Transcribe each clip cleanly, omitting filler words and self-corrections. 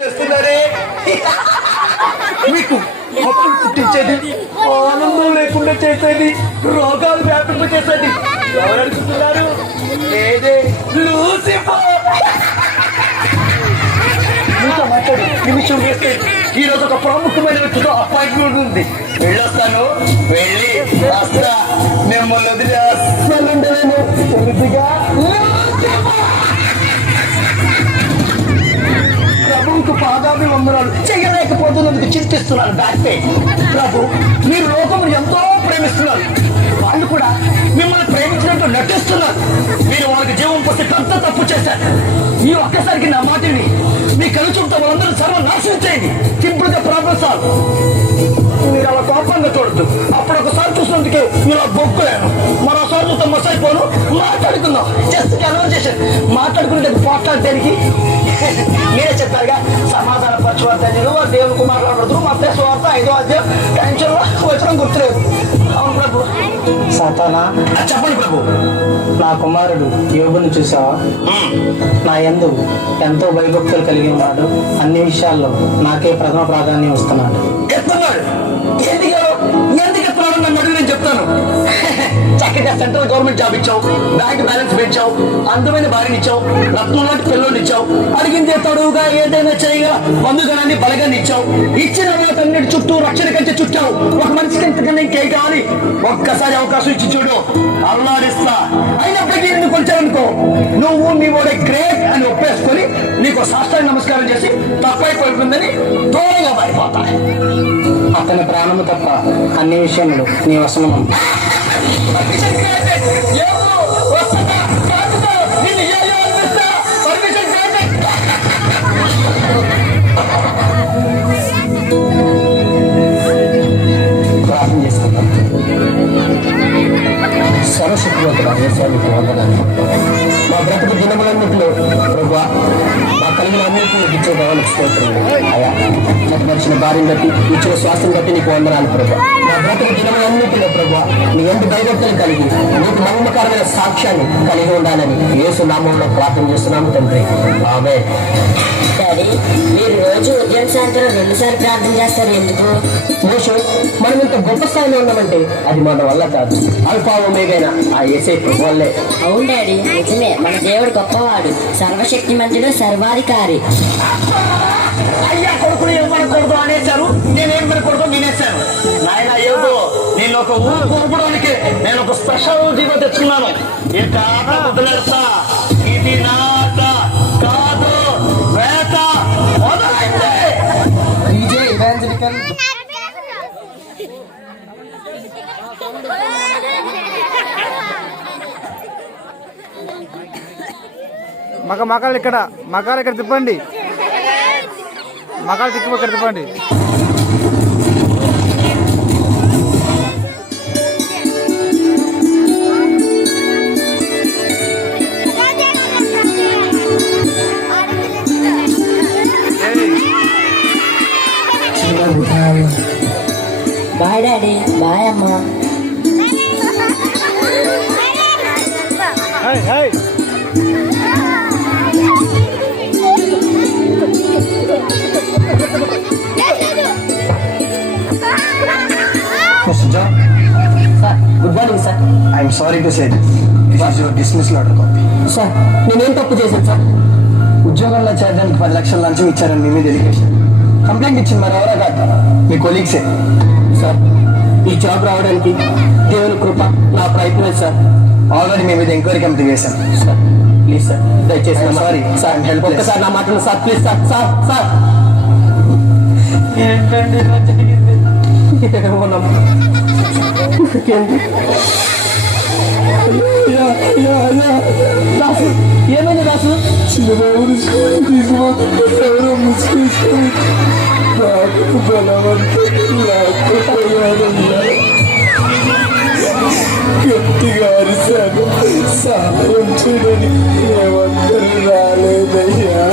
చేస్తున్నారే మీకు అప్పులు పుట్టించేది, ఆనందం లేకుండా చేసేది, రోగాలు వ్యాపింప చేసేది ఎవరు అనుకుంటున్నారు? లేదే, లూసిఫర్. మీతో మాట్లాడి నిమిషం వేస్తే ఈరోజు ఒక ప్రముఖమైన వ్యక్తితో అపాయింట్మెంట్ ఉంది. వెళ్ళొస్తాను, వెళ్ళి వస్తా. మిమ్మల్ని వదిలి అస్సలు ఉండలేను. కొద్దిగా ప్రభువుకు పాదాభి వందనాలు చేయలేకపోతున్నందుకు చింతిస్తున్నాను. దాస్తే ప్రభు, మీరు లోకమును ఎంతో ప్రేమిస్తున్నారు, వాళ్ళు కూడా మిమ్మల్ని ప్రేమించినట్టు నటిస్తున్నారు. మీరు వాళ్ళకి జీవం పోస్తే కొంత తప్పు చేశారు. ఈ ఒక్కసారికి నా మాటని మీ కలుచుంతో వాళ్ళందరూ సర్వనాశనం చేయండి. సింపుల్గా ప్రాబ్లం సాల్వ్. మీరు అలా కోపంగా చూడద్దు. అప్పుడు ఒకసారి చూసినందుకే ఇలా బొక్కులేను, మరోసారి చూస్తే మసైపోను. మాట్లాడుకుందాం, జస్ట్ కన్వర్జేషన్. మాట్లాడుకుంటే పోట్లాడటానికి మీరే చెప్పారుగా, సమాధాన పరచువార్తలు దేవుని కుమారుడు మత్తయి సువార్త 5వ అధ్యాయం టెన్షన్లో వచ్చిన గుర్తులేదు. అవును ప్రభు. సాతానా, చెప్పండి ప్రభు. నా కుమారుడు యోబును చూసావా? నా యందు ఎంతో భయభక్తులు కలిగి ఉన్నాడు. అన్ని విషయాల్లో నాకే ప్రథమ ప్రాధాన్యం ఇస్తున్నాడు. ఎత్తున్నాడు. ఎందుకు ఎత్తున్నాడు నన్ను అడిగి నేను చెప్తాను. చక్కగా సెంట్రల్ గవర్నమెంట్ జాబ్ ఇచ్చావు, బ్యాంక్ బ్యాలెన్స్ పెంచావు, అందమైన భార్యని ఇచ్చావు, రత్నం లాంటి పిల్లల్ని ఇచ్చావు, అడిగిందే తడువుగా ఏదైనా చేయగల బంధుగణాన్ని బలగాన్ని ఇచ్చావు. ఇచ్చిన వాటన్నిటి చుట్టూ రక్షణ కంటే చుట్టావు. ఒక మనిషికి ఇంతకన్నా ఇంకేం కావాలి? ఒక్కసారి అవకాశం ఇచ్చి చూడు, అల్లాడిస్తా. అయినప్పటికీ ఎందుకు వచ్చావనుకో, నువ్వు నీ వాడే గ్రేట్ అని ఒప్పేసుకొని నీకు సాష్టాంగ నమస్కారం చేసి తప్పైపోతుందని దూరంగా పడిపోతాయి. అతని ప్రాణము తప్ప అన్ని విషయంలో నీ వశము. ప్రార్థన చేసుకుంటాం. సర్వశక్తివంతుడా యేసునికి వందనాలు. మా బ్రతుకు దినములన్నింటిలో ప్రభువా, మా కలిగిన అన్నింటినీ ఇచ్చే భావానికి స్తోత్రములు. అయ్యా, నాకు నచ్చిన భార్యను బట్టి, ఇచ్చిన శ్వాసను బట్టి నీకు వందనాలు ప్రభువా. మా బ్రతుకు దినములన్నింటిలో ప్రభువా, నీ ఎందు దైవత్వం కలిగి నీకు నమ్మకరమైన సాక్ష్యాన్ని కలిగి ఉండాలని యేసు నామంలో ప్రార్థన చేస్తున్నాము తండ్రి. ఆమేన్. డాడీ, మీరు రోజు ఉదయం సాయంత్రం 2 సార్లు ప్రార్థన చేస్తారు ఎందుకు? మోషు, మనం ఇంత గొప్ప స్థాయిలో ఉన్నామంటే అది మన వల్ల కాదు, అల్ఫా ఒమేగైనా ఆ యేసే వల్లే. అవును డాడీ, నిజమే. మన దేవుడు గొప్పవాడు, సర్వశక్తిమంతుడు, సర్వాధికారి. అయ్యా కొడుకులు ఏమనకూడదు అనేశారు, నేనేమనకూడదు నేనేశాను. నాయన ఏదో నేను ఒక ఊరు కొనుక్కోవడానికి నేను ఒక స్పెషల్ జీవో తెచ్చుకున్నాను. ఇక ఆట వదిలేస్తా. ఇది నాట కాదు, వేట మొదలైతే. మకాలు ఇక్కడ తిప్పండి. మకాలు తిప్పి ఇక్కడ తిప్పండి. Bye daddy. బాయ్ అమ్మా. Mr. John. Sir, good morning, sir. I'm sorry to say this. This is your dismissal order copy. Sir, నేనేం తప్పు చేశాను సార్? ఉద్యోగంలో చేరడానికి 10 లక్షల లంచం ఇచ్చారని మీ మీద ఎలిగేషన్. కంప్లైంట్ ఇచ్చింది మరి ఎవరో కాదు, మీ కొలీగ్సే. సార్, ఈ జాబ్ రావడానికి దేవుని కృప, నా ప్రయత్నం సార్. ఆల్రెడీ మీ మీద ఎంక్వైరీ కమిటీ వేశాను. సార్, ప్లీజ్ సార్, దయచేసి సారీ సార్, హెల్ప్ ఒక్కసారి నా మాటలు sir, please sir. Sir sir ఏంటండి దాసు, ఏమైంది దాసు? ఎవరో ముసుకేసుకుని నాకు గట్టిగా అరిశాను. సాయం చూడని ఏమంటారు రాలేదయ్యా.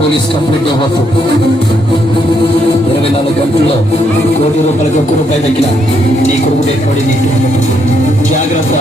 పోలీస్ కంప్లైంట్ ఇవ్వచ్చు. 24 గంటల్లో ₹1 కోటి దక్కిన నీ కొడుకు ఎక్కడి జాగ్రత్త.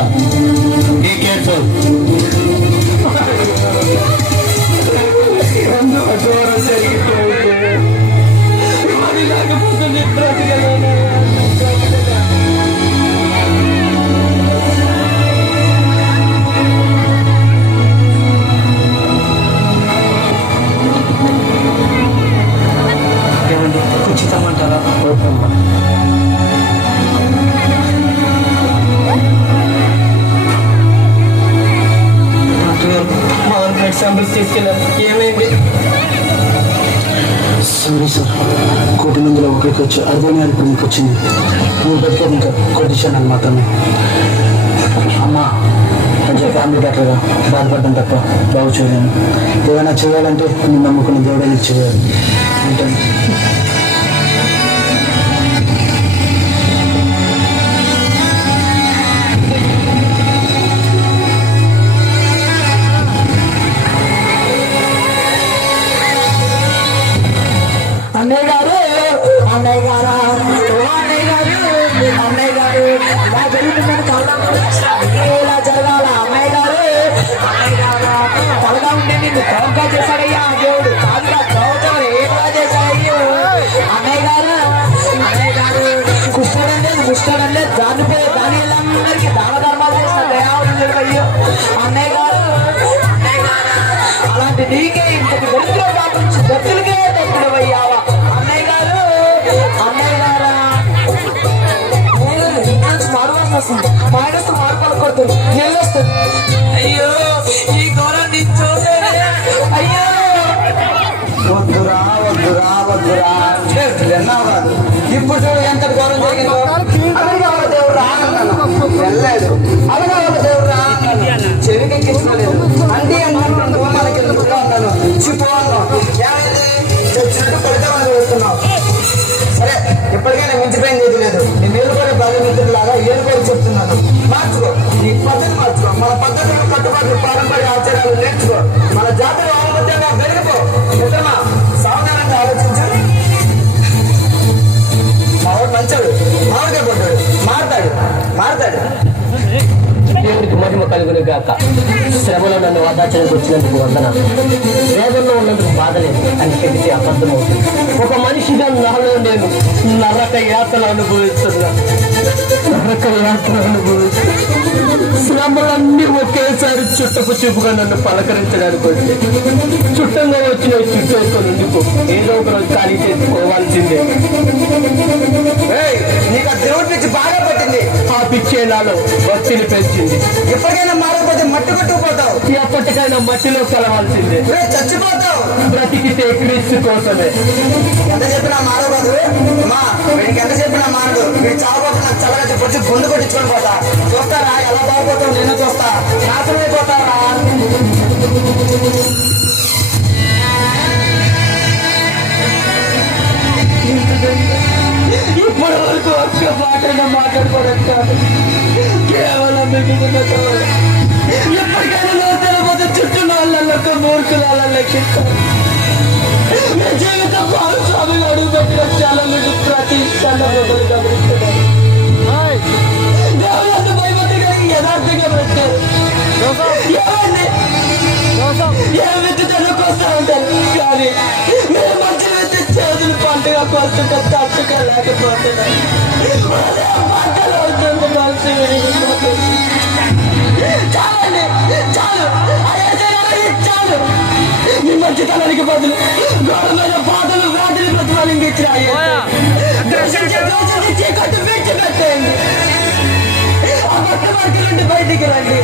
చంపులు తీసుకెళ్ళారు. ఏమైంది? సారీ సార్, కోటి మందిలో ఒకరికి వచ్చి అర్థమే అనుకుని మీకు వచ్చింది. నువ్వు బతికేది ఇంకా కొట్టించాను మాత్రమే. అమ్మా కొంచెం ఫ్యామిలీ డాక్టర్గా బాధపడ్డం తప్ప బాగు చేయలేను. ఏదైనా చేయాలంటే నేను నమ్ముకున్న దేవుడే నీకు చేయాలి. ఉంటాను. అన్నయ్య గారు, అన్నయ్య గారు, అన్నయ్య గారు, అన్నయ్య గారు, ఇలా జరుగుతుందని ఇలా జరగాల. అన్నయ్య గారు, అన్నయ్య గారు, తలగా ఉండే నిన్ను చౌకగా చేశాడయ్యా దేవుడు. కాదుగా చౌకగా ఏలా చేశాడయ్యో. అన్నయ్య గారు, అన్నయ్య గారు, కుష్టడం లేదు, కుష్టడం లేదు, జారిపోయే దాని అందరికీ దాన ధర్మాలు చేసిన దయావుడు అయ్యో. అన్నయ్య గారు, అన్నయ్య గారు, అలాంటి నీకే ఇంతటి దరిద్ర నుంచి దత్తులకే దత్తుడు అయ్యావా. అన్నయ్య గారు, అన్నయ్య గారా, మారువాసన వస్తుంది. మైనస్ మారుపడకూడదు, వెళ్ళొస్తుంది. అయ్యో ఈ ఘోరాన్ని చూసేనే. అయ్యో వద్దురా వద్దురా వద్దురా విన్నావా? ఇప్పుడు చూడు ఎంత ఘోరం జరిగిందో. అలాగా వాళ్ళ దేవుడు రా అన్నాను, వెళ్ళలేదు. అలాగా వాళ్ళ దేవుడు రా అన్నాను, చెవికెక్కించుకోలేదు. అంటే అన్నాను, మనకి ఎందుకుగా ఉన్నాను, చిప్పు అన్నాను. ఏమైంది? చచ్చినట్టు ఫలితం వేస్తున్నావు. సరే, ఎప్పటికైనా మించిపోయింది ఏది లేదు. నేను ఏలుకోరే బాధ్యమిత్రులాగా ఏలుకోరి చెప్తున్నాను. మార్చుకో, నీ పద్ధతి మార్చుకో. మన పద్ధతులు, కట్టుబాట్లు, పారంపర్య ఆచారాలు నేర్చుకో. మన జాతర ఆలోచనగా పెరిగిపో. మిత్రమా, సావధానంగా ఆలోచించు. మావాడు మంచాడు, మామిడికాయ పడ్డాడు, మారతాడు. దేవుడికి మహిమ కలుగును గాక. శ్రమలో నన్ను వాదాచనకు వచ్చినందుకు వందన. వేదంలో ఉన్నందుకు బాధలేదు అని చెబితే అబద్ధమవుతుంది. ఒక మనిషిగా నాలో నేను నరక యాతన అనుభవిస్తున్నా. శ్రమలన్నీ ఒకేసారి చుట్టపు చూపుగా నన్ను పలకరించడానికి వస్తే చుట్టంగా వచ్చిన చుట్టేసుకొని ఉండిపో. ఏదో ఒక రోజు ఖాళీ చేసుకోవాల్సిందే. నీకు ఆ దేవుడి నుంచి బాగా పట్టింది. ఆ పిచ్చే నాలో భక్తిని పెంచింది. ఎప్పటికైనా మారకపోతే మట్టి కొట్టుకుపోతావు. ఎప్పటికైనా మట్టిలో కలవాల్సిందే. చచ్చిపోతావు. బ్రతికితే క్రీస్తు కోసమే. ఎంత చెప్పినా మారబోదు. అమ్మా, వీడికి ఎంత చెప్పినా మారదు. వీడు చావబోతు నాకు చల్లగా వచ్చి గుండు కొట్టించుకొని పోతా. చూస్తారా ఎలా బాగుపోతావు? నేను చూస్తా. నాశనమైపోతారా? ఇప్పటి వరకు ఒక్క మాటైనా మాట్లాడుకోవడం కాదు, కేవలం మిగిలిన ఎప్పటికైనా నువ్వు తెలియకపోతే చుట్టూ వాళ్ళకి మూర్ఖుల లెక్కిస్తాను. మీ జీవితం భాగస్వామిగా అడుగు పెట్టిన చాలా నుండి ప్రతి సందర్భంలో గమనిస్తున్నాను. దేవుడు భయపడిగా యథార్థంగా పెట్టారు. ఏ విద్యుత్ కోస్తా ఉంటారు కానీ మీరు మంచి విద్యుత్ చేతులు పంటగా కోస్తుంటే తట్టుగా లేకపోతున్నాను. పంటలు అవుతుంది, మనసు విరిగిపోతుంది. చాలండి, చాలు. చాలు. మీ మంచితనానికి బదులు గౌరవమైన బాధలు, వ్యాధులు ప్రతిఫలించాయి. చీకట్టు విడిచి పెట్టండి. ఆ పక్క వర్గ నుండి బయటికి రండి.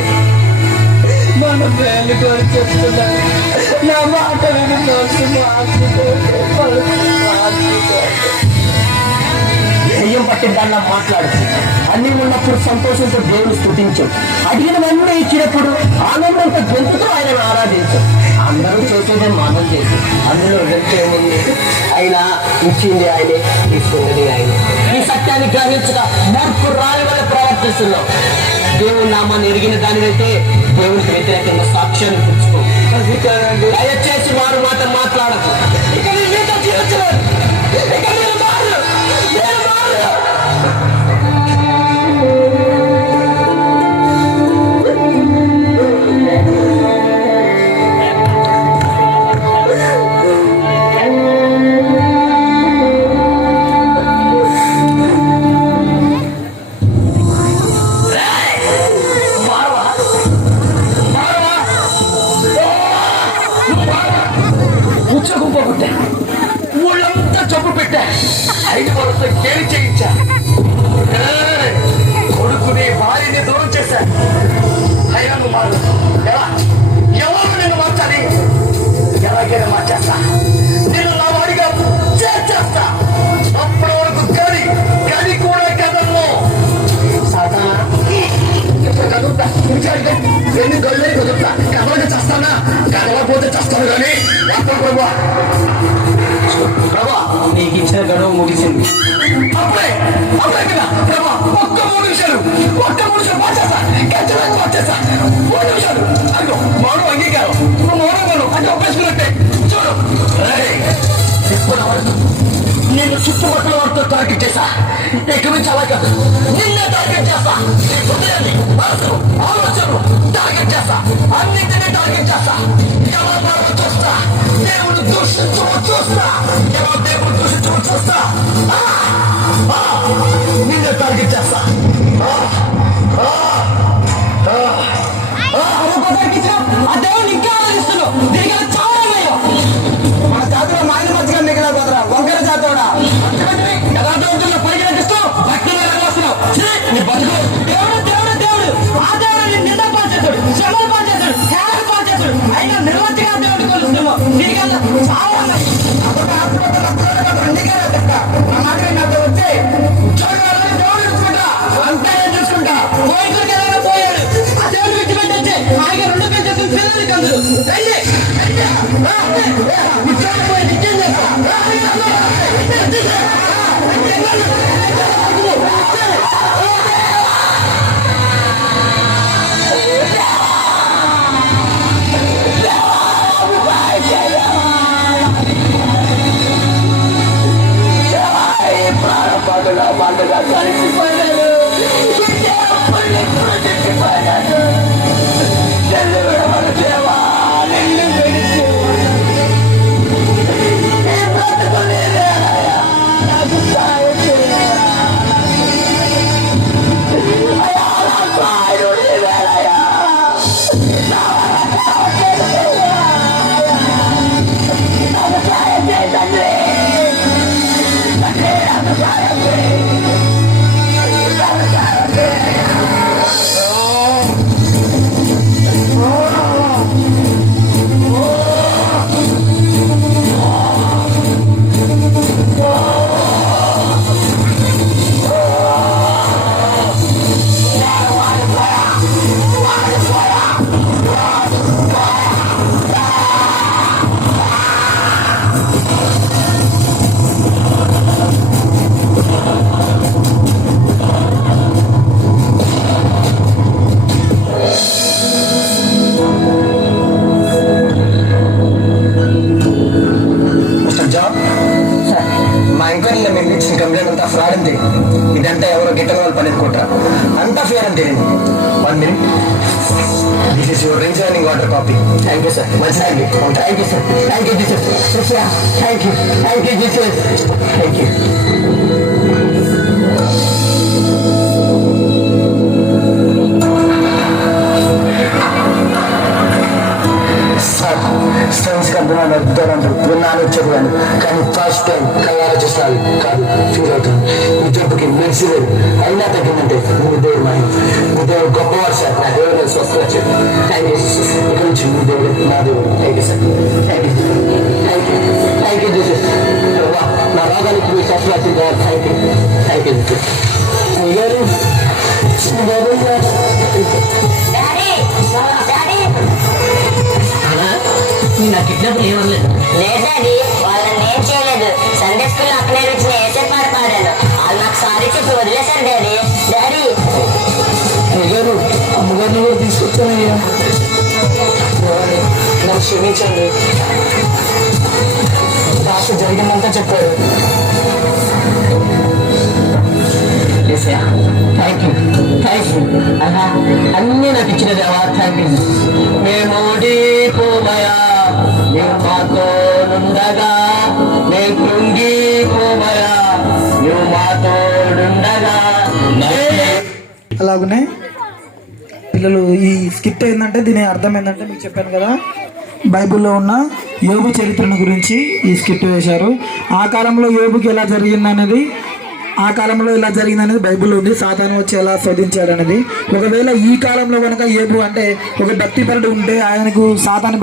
మన పేర్లు కోరి చెప్తున్నాను. నా మాట విని దెయ్యం పట్టిందల్లా మాట్లాడు. అన్ని ఉన్నప్పుడు సంతోషంతో దేవుని స్తుతించు. అడిగినవన్నీ ఇచ్చినప్పుడు ఆనందంతో గొంతుతో ఆయన ఆరాధించు. అందరూ చేసేదే మనం చేసి అందులో వ్యక్తి అయినా ఇచ్చింది ఆయనే, తీసుకున్నది ఆయనే. ఈ సత్యాన్ని గ్రహించక మూర్ఖు రాని వల్ల ప్రవర్తిస్తున్నాం. దేవుని నామాన్ని ఎరిగిన దానివైతే దేవునికి వ్యతిరేకంగా సాక్ష్యాన్ని పుచ్చుకో. దయచేసి వారు మాట మాట్లాడకు. ఇక నీ మీతో జీవించలేదు. ఇక మీరు మారు. ఊళ్ళంతా చంపు పెట్టా. 5 వరుస కేలి చేయించా. కొడుకుని భార్యని దూరం చేశా. అయినా నువ్వు మారు. ఎవరు నేను మార్చాలి? చుట్టుపక్కల వారితో టార్గెట్ చేశా. ఇక నుంచి అలా కాదు, నిన్నే టార్గెట్ చేస్తా. నీ హృదయాన్ని, మనసు, ఆలోచనలు టార్గెట్ చేస్తా. అన్నింటినీ టార్గెట్ చేస్తా. ఎవరి బాధలు చూస్తా, దేవుడు దూషించము చూస్తా. ఎవరు దేవుడు దూషించము చూస్తా. నిన్నే టార్గెట్ చేస్తా. ఆ దేవుడు ఇంకా ఆలోచిస్తున్నావు. దీనికి చాలా మన జాతర మాయన మధ్యగా మిగిలిన కుదరా వంకర జాతర యథార్థవంతుల్లో పరిగణిస్తూ భక్తులు వస్తున్నావు. నీ బతుకు దేవుడు దేవుడు దేవుడు ఆ దేవుడు నింద పాల్చేస్తాడు, శ్రమలు పాల్చేస్తాడు, కేరళ పాల్చేస్తాడు. అయినా నిర్వహించగా దేవుడు కొలుస్తున్నావు. దీనికన్నా చాలా వచ్చి ఉద్యోగాలను దేవుడు చూసుకుంటా, అంతా నేను చూసుకుంటా. పోయినకి ఏదైనా పోయాడు, ఆ దేవుడు విడిచిపెట్టొచ్చి ఆయన 2 పెంచేసిన పిల్లలు కందులు పండుగ కలిసిపోయాడు. దేవా ఫ్రాడ్ అంతే. ఇదంతా ఎవరో గిట్టని వాళ్ళు పని అనుకుంటారా, అంతా ఫేర్ అంతే. 1 minute. This is your resigning order copy. Thank you sir. మంచిది. Thank you sir. Thank you Jesus. Thank you. Thank you Jesus. Thank you. Sir స్టూడెంట్స్కి అర్థమైన అద్భుతాలు విన్నాను చెప్పాను, కానీ ఫస్ట్ టైం కళ్ళారా చూస్తాను కాదు ఫీల్ అవుతాను. ఈ జబ్బుకి మెడిసిన్ అయినా తగ్గిందంటే మీ దేవుడు మాయం. మీ దేవుడు గొప్పవారు సార్. నా దేవుడు నేను స్వస్థపరిచాడు. Thank you. ఇక్కడ నుంచి మీ దేవుడు నా దేవుడు. Thank you sir. Thank you. Thank you. Thank you Jesus. నా రోగానికి మీ స్వస్థపరిచింది. Thank you. Thank you Jesus. అయ్యారు నా కిడ్నాప్ ఏమనలేదు. లేదండి, వాళ్ళని ఏం చేయలేదు. సండే స్కూల్ అక్కడ నేర్పించిన ఏసే పాట పాడాను. వాళ్ళు నాకు సారీ చెప్పి వదిలేశారు డాడీ. డాడీ అయ్యారు అమ్మగారిని కూడా తీసుకొచ్చానయ్యా. నన్ను క్షమించండి. రాష్ట్ర జరిగిందంతా చెప్పారు. Thank you. Thank you. అలా అన్నీ నాకు ఇచ్చిన దేవా థ్యాంక్ యూ. మేము ఓడిపోమయా నువ్వు మాతో నుండగా, నేను కృంగిపోమయా నువ్వు మాతో నుండగా. అలాగనే పిల్లలు ఈ స్కిట్ ఏంటంటే దీని అర్థం ఏంటంటే మీకు చెప్పాను కదా, బైబిల్లో ఉన్న యోబు చరిత్రను గురించి ఈ స్కిట్ వేశారు. ఆ కాలంలో యోబుకి ఎలా జరిగిందనేది, ఆ కాలంలో ఇలా జరిగిందనేది బైబిల్లో ఉంది. సాతాను వచ్చి ఎలా శోధించాడు అనేది. ఒకవేళ ఈ కాలంలో కనుక యోబు అంటే ఒక భక్తిపరుడు ఉంటే ఆయనకు సాతాను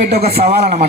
పెట్టే ఒక సవాల్ అన్నమాట.